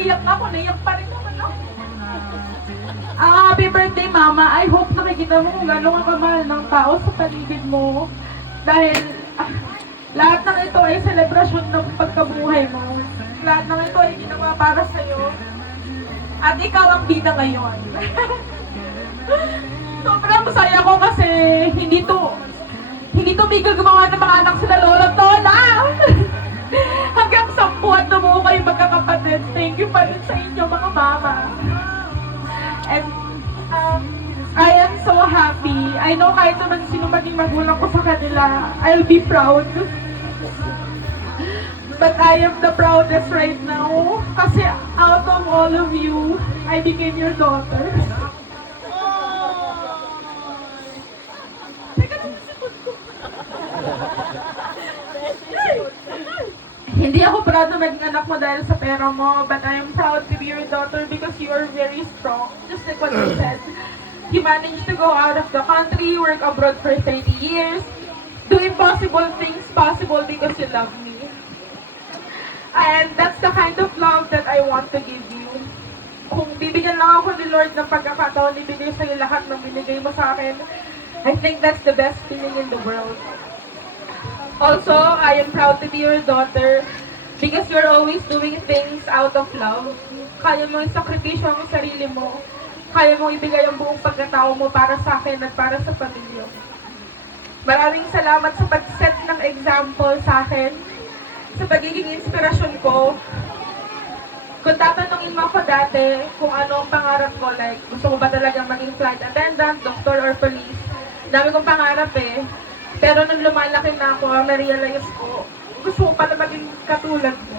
naiyak ako, naiyak pa rin naman ako. Happy birthday, Mama. I hope nakikita mo kung gano'ng kamahal ng tao sa paligid mo. Dahil lahat ng ito ay selebrasyon ng pagkabuhay mo. Lahat ng ito ay ginawa para sa'yo. At ikaw ang bida ngayon. Sobrang masaya ko kasi hindi tumigil gumawa ng mga anak sila Lola at Lola. Hanggang 10 at nabuo kayo magkakapatid. Thank you pa rin sa inyo mga mama. And I am so happy. I know kahit naman sino maging magulang ko sa kanila, I'll be proud. But I am the proudest right now. Kasi out of all of you, I became your daughter. Hindi ako proud na maging anak mo dahil sa pera mo, but I am proud to be your daughter because you are very strong. Just like what you said. You managed to go out of the country, work abroad for 30 years, do impossible things possible because you love me. And that's the kind of love that I want to give you. Kung bibigyan lang ako ni Lord ng pagkakataon, ibigay sa'yo lahat ng binigay mo sa akin, I think that's the best feeling in the world. Also, I am proud to be your daughter because you're always doing things out of love. Kaya mo isakripisyo ang sarili mo. Kaya mo ibigay ang buong pagkatao mo para sa akin at para sa pamilya. Maraming salamat sa pag-set ng example sa akin, sa pagiging inspirasyon ko. Kung tatanungin mo ako dati kung ano ang pangarap ko, like gusto mo ba talagang maging flight attendant, doctor, or police, dami kong pangarap eh. Pero nung lumalaki na ako, na-realize ko, gusto ko pala maging katulad mo.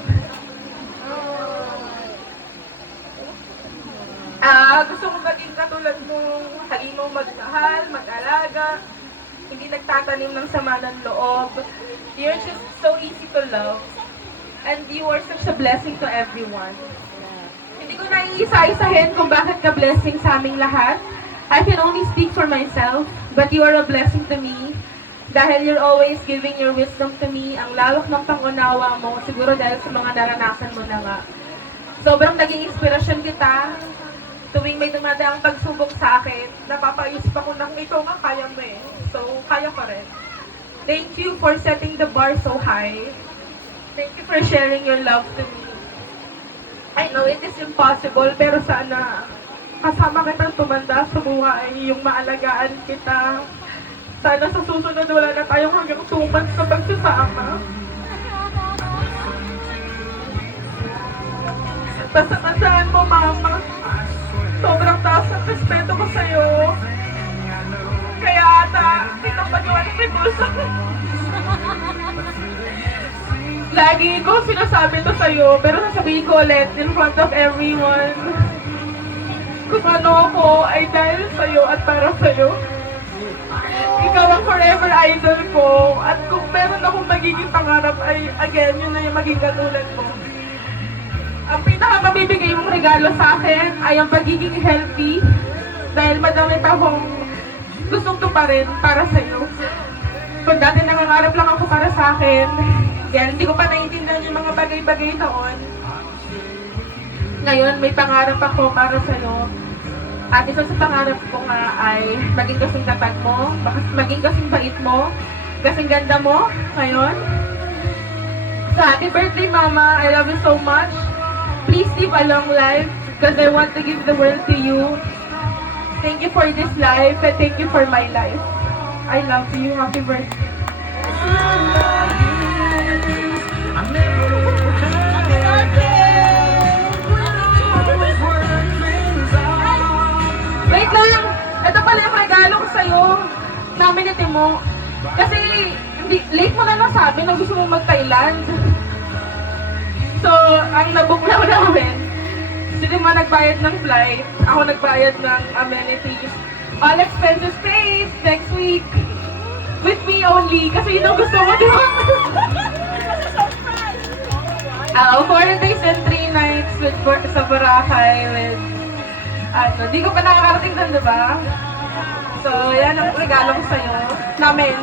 Gusto ko maging katulad mo, halimang magmahal, mag-alaga, hindi nagtatanim ng sama ng loob. You're just so easy to love. And you are such a blessing to everyone. Hindi ko naiisa-isahin kung bakit ka blessing sa aming lahat. I can only speak for myself, but you are a blessing to me. Dahil you're always giving your wisdom to me, ang lawak ng pangunawa mo, siguro dahil sa mga naranasan mo na nga. Sobrang naging inspirasyon kita. Tuwing may dumadaang pagsubok sa akin, napapaisip ako na kung ikaw nga kaya mo eh. So, kaya ko rin. Thank you for setting the bar so high. Thank you for sharing your love to me. I know it is impossible, pero sana kasama kitang tumanda sa buhay, yung maalagaan kita. Sana sa susunod wala na tayong hanggang 2 months na pagsasama. Basta tandaan mo, Mama, sobrang taas ng respeto ko sa'yo. Kaya ata, pinapagawa ng rebuso. Lagi ko sinasabi to sa'yo, pero sasabihin ko ulit in front of everyone. Kung ano ako ay dahil sa'yo at para sa'yo. Ikaw ang forever idol ko. At kung meron akong magiging pangarap ay, again, yun na yung maging katulad mo. Ang pinakamabibigay mong regalo sa akin ay ang pagiging healthy. Dahil madamit akong gustong tuparin para sa'yo. Kung dati nangangarap lang ako para sa akin, yan, hindi ko pa naiintindihan yung mga bagay-bagay noon. Ngayon, may pangarap ako para sa'yo. At isa sa pangarap ko nga ay maging kasing tatag mo, maging kasing bait mo, kasing ganda mo ngayon. So, happy birthday, Mama. I love you so much. Please live a long life because I want to give the world to you. Thank you for this life and thank you for my life. I love you. Happy birthday. Wait lang! Ito pala yung regalo ko sa'yo. Naminiti mo. Kasi late mo na nasabi na gusto mong mag-Thailand. So, ang nabuklaw namin, sino man nagbayad ng flight, ako nagbayad ng amenities. All expenses paid next week. With me only, kasi yun ang gusto mo, di ba? 4 days and 3 nights sa Boracay with di ko pa nakakarating doon, diba? So, yan ang regalo ko sa'yo. Namin.